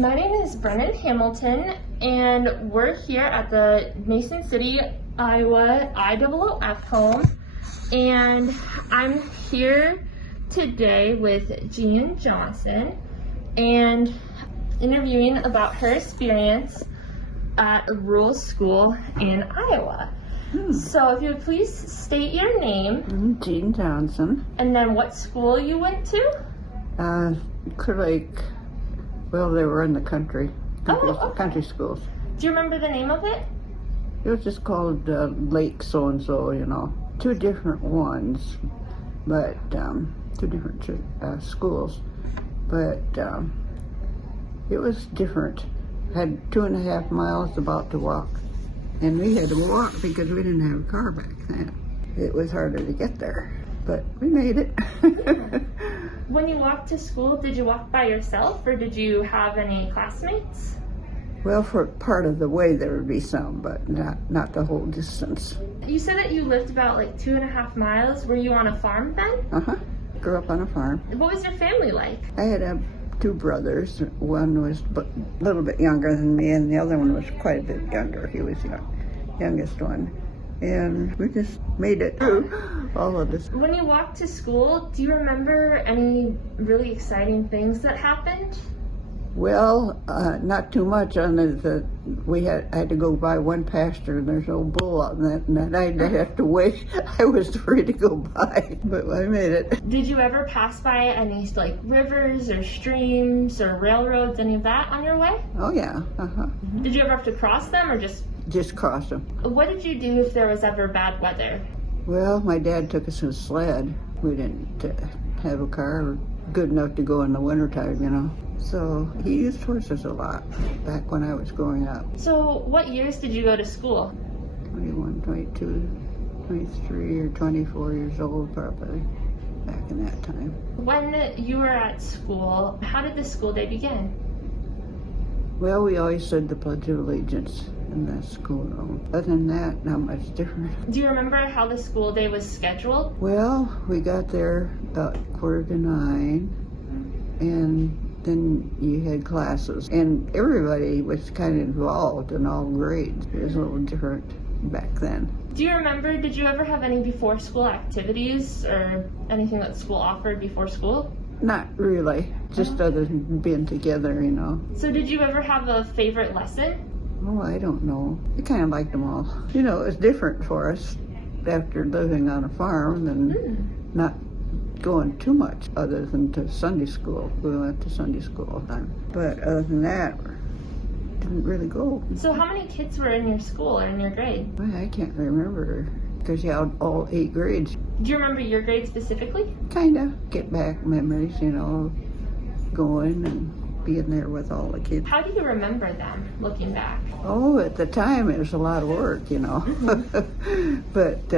My name is Brenann Hamilton, and we're here at the Mason City, Iowa IOOF home, and I'm here today with Jean Johnson and interviewing about her experience at a rural school in Iowa. So if you would please state your name. I'm Jean Johnson. And then what school you went to? Clear Lake. Well, they were in the country. Country schools. Do you remember the name of it? It was just called Lake so-and-so, you know. Two different ones, but two different schools. But it was different. Had 2.5 miles about to walk. And we had to walk because we didn't have a car back then. It was harder to get there, but we made it. When you walked to school, did you walk by yourself or did you have any classmates? Well, for part of the way there would be some, but not the whole distance. You said that you lived about like 2.5 miles. Were you on a farm then? Grew up on a farm. What was your family like? I had two brothers. One was a little bit younger than me, and the other one was quite a bit younger. He was the youngest one. And we just made it through all of this. When you walked to school, do you remember any really exciting things that happened? Well, not too much. I had to go by one pasture, and there's no bull on that, and I'd have to wait. I was afraid to go by, but I made it. Did you ever pass by any like rivers or streams or railroads, any of that on your way? Oh yeah. Did you ever have to cross them or just cross them? What did you do if there was ever bad weather? Well, my dad took us in a sled. We didn't have a car good enough to go in the wintertime, you know. So he used horses a lot back when I was growing up. So what years did you go to school? 21, 22, 23, or 24 years old probably back in that time. When you were at school, how did the school day begin? Well, we always said the Pledge of Allegiance in that schoolroom. Other than that, not much different. Do you remember how the school day was scheduled? Well, we got there about 8:45, and then you had classes, and everybody was kind of involved in all grades. It was a little different back then. Do you remember, did you ever have any before school activities or anything that school offered before school? Not really, just other than being together, you know. So did you ever have a favorite lesson? Oh, I don't know. I kind of liked them all. You know, it was different for us after living on a farm and not going too much other than to Sunday school. We went to Sunday school all the time. But other than that, didn't really go. So how many kids were in your school or in your grade? Well, I can't remember because you had all 8 grades. Do you remember your grade specifically? Kind of. Get back memories, you know, going and being there with all the kids. How do you remember them looking back? Oh, at the time it was a lot of work, you know. But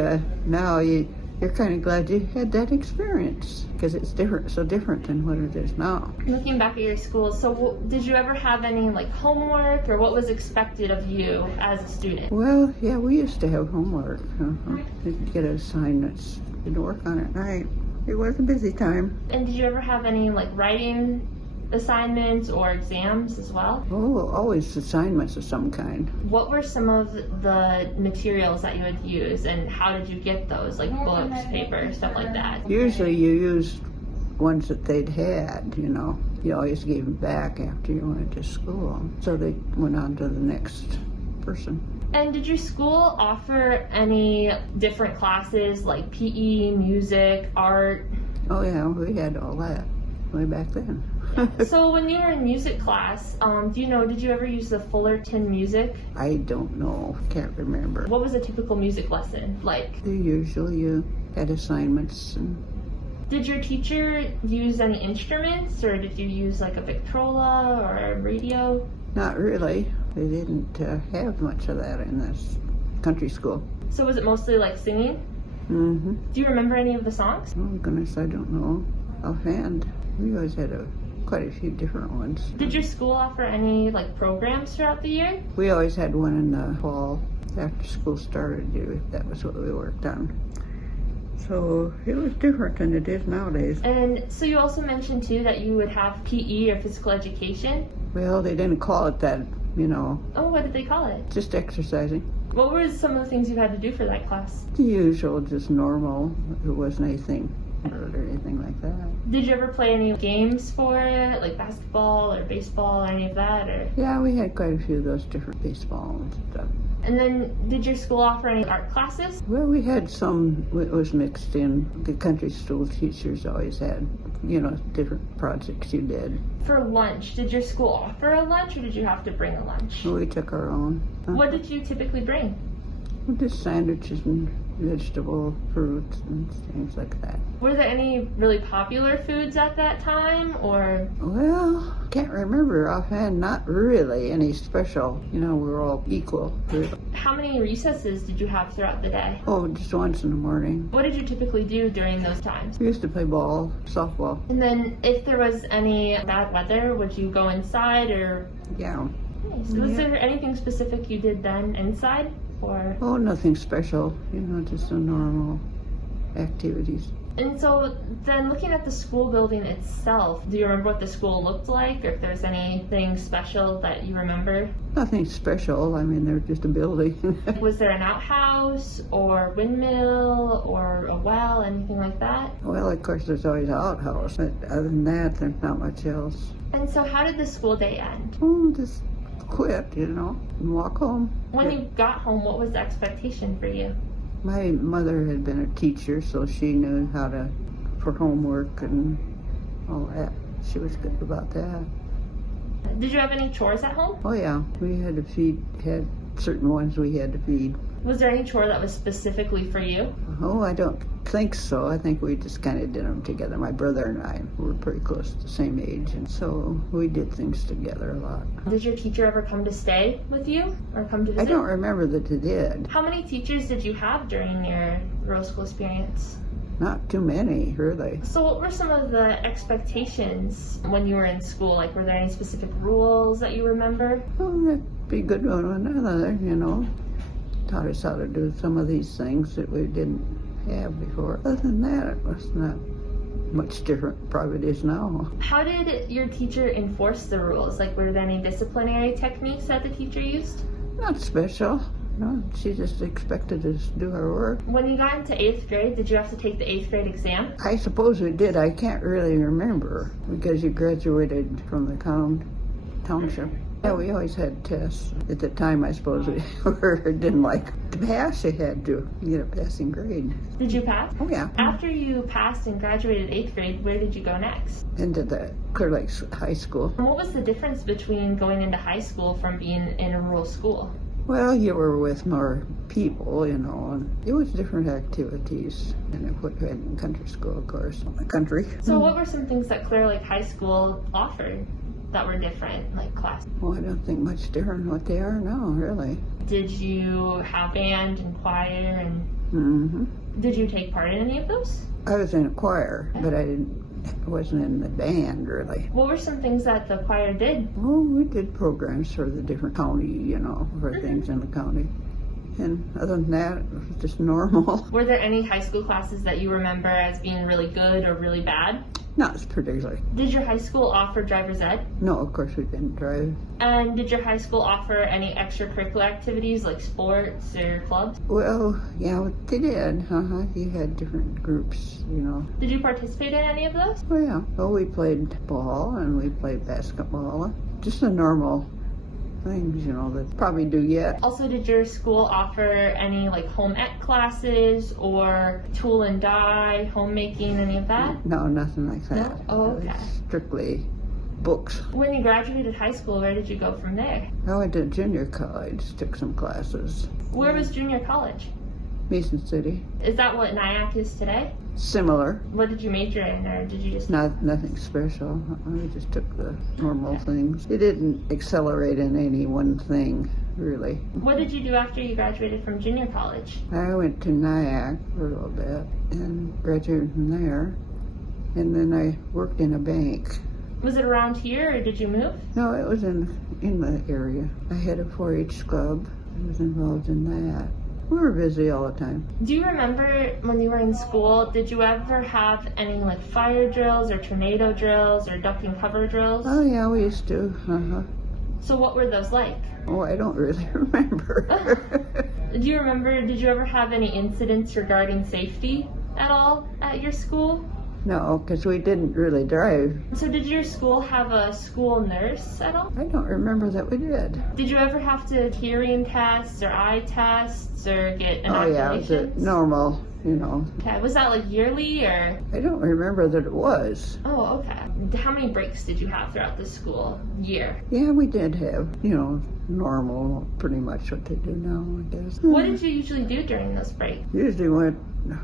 now you're kind of glad you had that experience because it's so different than what it is now. Looking back at your school, so did you ever have any like homework or what was expected of you as a student? Well, yeah, we used to have homework. We'd get assignments. We'd work on it. Right. It was a busy time. And did you ever have any like writing assignments or exams as well? Oh, always assignments of some kind. What were some of the materials that you would use and how did you get those, like books, paper, stuff like that? Usually you used ones that they'd had, you know. You always gave them back after you went to school. So they went on to the next person. And did your school offer any different classes like PE, music, art? Oh yeah, we had all that way back then. So when you were in music class, did you ever use the Fullerton music? I don't know, can't remember. What was a typical music lesson like? Usually you had assignments. Did your teacher use any instruments or did you use like a Victrola or a radio? Not really. They didn't have much of that in this country school. So was it mostly like singing? Mm-hmm. Do you remember any of the songs? Oh goodness, I don't know offhand. We always had quite a few different ones. Did your school offer any like programs throughout the year? We always had one in the fall after school started. That was what we worked on. So it was different than it is nowadays. And so you also mentioned too that you would have PE or physical education. Well, they didn't call it that, you know, Oh, what did they call it? just exercising. What were some of the things you had to do for that class? The usual, just normal. It wasn't anything or anything like that. Did you ever play any games for it, like basketball or baseball or any of that? Or Yeah, we had quite a few of those different baseball and stuff. And then did your school offer any art classes? Well, we had some, it was mixed in. The country school teachers always had, you know, different projects you did. For lunch, did your school offer a lunch or did you have to bring a lunch? We took our own. What did you typically bring? Just sandwiches and vegetable fruits and things like that. Were there any really popular foods at that time, or? Well, can't remember offhand, not really any special. You know, we were all equal. How many recesses did you have throughout the day? Oh, just once in the morning. What did you typically do during those times? We used to play ball, softball. And then if there was any bad weather, would you go inside or? Yeah. Nice. Was there anything specific you did then inside, or? Oh, nothing special. You know, just the normal activities. And so then looking at the school building itself, do you remember what the school looked like, or if there's anything special that you remember? Nothing special. I mean, they're just a building. Was there an outhouse or windmill or a well, anything like that? Well, of course, there's always an outhouse, but other than that, there's not much else. And so how did the school day end? Oh, just quit, you know, and walk home. When you got home, what was the expectation for you? My mother had been a teacher, so she knew how to, for homework and all that. She was good about that. Did you have any chores at home? Oh yeah, we had to had certain ones we had to feed. Was there any chore that was specifically for you? Oh, I don't think so. I think we just kind of did them together. My brother and I were pretty close to the same age, and so we did things together a lot. Did your teacher ever come to stay with you or come to visit? I don't remember that they did. How many teachers did you have during your rural school experience? Not too many, really. So what were some of the expectations when you were in school? Like, were there any specific rules that you remember? Oh, that'd be good one or another, you know. Taught us how to do some of these things that we didn't have before. Other than that, it was not much different. Probably it is now. How did your teacher enforce the rules? Like, were there any disciplinary techniques that the teacher used? Not special. No, she just expected us to do our work. When you got into 8th grade, did you have to take the 8th grade exam? I suppose we did. I can't really remember because you graduated from the township. Yeah, we always had tests. At the time, I suppose we didn't like to pass. You had to get a passing grade. Did you pass? Oh, yeah. After you passed and graduated 8th grade, where did you go next? Into the Clear Lake High School. And what was the difference between going into high school from being in a rural school? Well, you were with more people, you know, and it was different activities. And it put in country school, of course, the country. So what were some things that Clear Lake High School offered that were different, like class? Well, I don't think much different than what they are now, really. Did you have band and choir, and Mm-hmm. did you take part in any of those? I was in a choir, but I wasn't in the band, really. What were some things that the choir did? Well, we did programs for the different county, you know, for things in the county. And other than that, it was just normal. Were there any high school classes that you remember as being really good or really bad? Not particularly. Did your high school offer driver's ed? No, of course we didn't drive. And did your high school offer any extracurricular activities like sports or clubs? Well, yeah, they did. You had different groups, you know. Did you participate in any of those? Oh, yeah. Well, we played ball and we played basketball. Just the normal things, you know, that probably do yet. Also, did your school offer any like home ec classes or tool and die, homemaking, any of that? No, nothing like that. No? Oh, okay. It was strictly books. When you graduated high school, where did you go from there? I went to junior college, took some classes. Where was junior college? Mason City. Is that what NIAC is today? Similar. What did you major in, or did you just... Nothing special. We just took the normal things. It didn't accelerate in any one thing, really. What did you do after you graduated from junior college? I went to NIAC for a little bit and graduated from there. And then I worked in a bank. Was it around here, or did you move? No, it was in the area. I had a 4-H club. I was involved in that. We were busy all the time. Do you remember when you were in school, did you ever have any like fire drills or tornado drills or duck and cover drills? Oh yeah, we used to. So what were those like? Oh, I don't really remember. Do you remember, did you ever have any incidents regarding safety at all at your school? No, because we didn't really drive. So did your school have a school nurse at all? I don't remember that we did. Did you ever have to hearing tests or eye tests or get Oh yeah, it was inoculations? normal, you know. Okay, was that like yearly or? I don't remember that it was. Oh, okay. How many breaks did you have throughout the school year? Yeah, we did have, you know, normal, pretty much what they do now, I guess. What did you usually do during those breaks? Usually when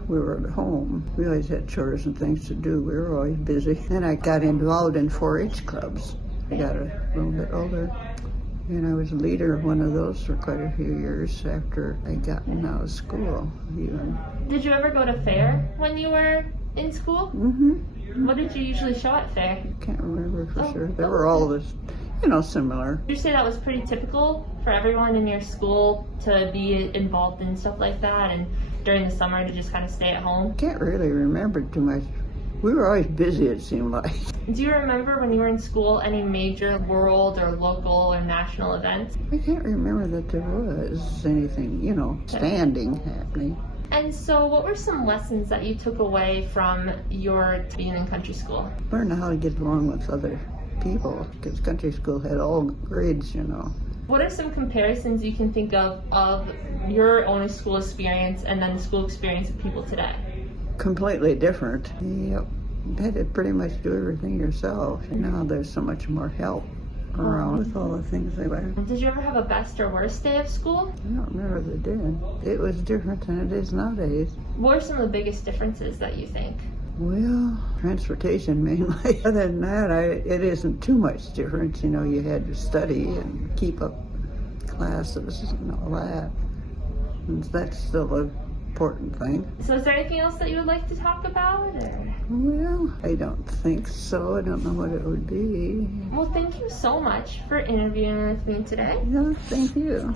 we were at home, we always had chores and things to do. We were always busy. Then I got involved in 4-H clubs. I got a little bit older, and I was a leader of one of those for quite a few years after I gotten out of school, even. Did you ever go to fair when you were in school? Mm-hmm. What did you usually show at fair? Can't remember for sure. They were all this, you know, similar. Would you say that was pretty typical for everyone in your school to be involved in stuff like that, and during the summer to just kind of stay at home? Can't really remember too much. We were always busy, it seemed like. Do you remember when you were in school any major world or local or national events? I can't remember that there was anything, you know, standing happening. And so what were some lessons that you took away from your being in country school? Learn how to get along with other people, because country school had all grades, you know. What are some comparisons you can think of your own school experience and then the school experience of people today? Completely different. Yep. You had to pretty much do everything yourself. Now there's so much more help around with all the things they learn. Did you ever have a best or worst day of school? I don't remember if they did. It was different than it is nowadays. What are some of the biggest differences that you think? Well, transportation mainly. Other than that, it isn't too much difference. You know, you had to study and keep up classes and all that. And that's still an important thing. So is there anything else that you would like to talk about? Or? Well, I don't think so. I don't know what it would be. Well, thank you so much for interviewing with me today. Yeah, thank you.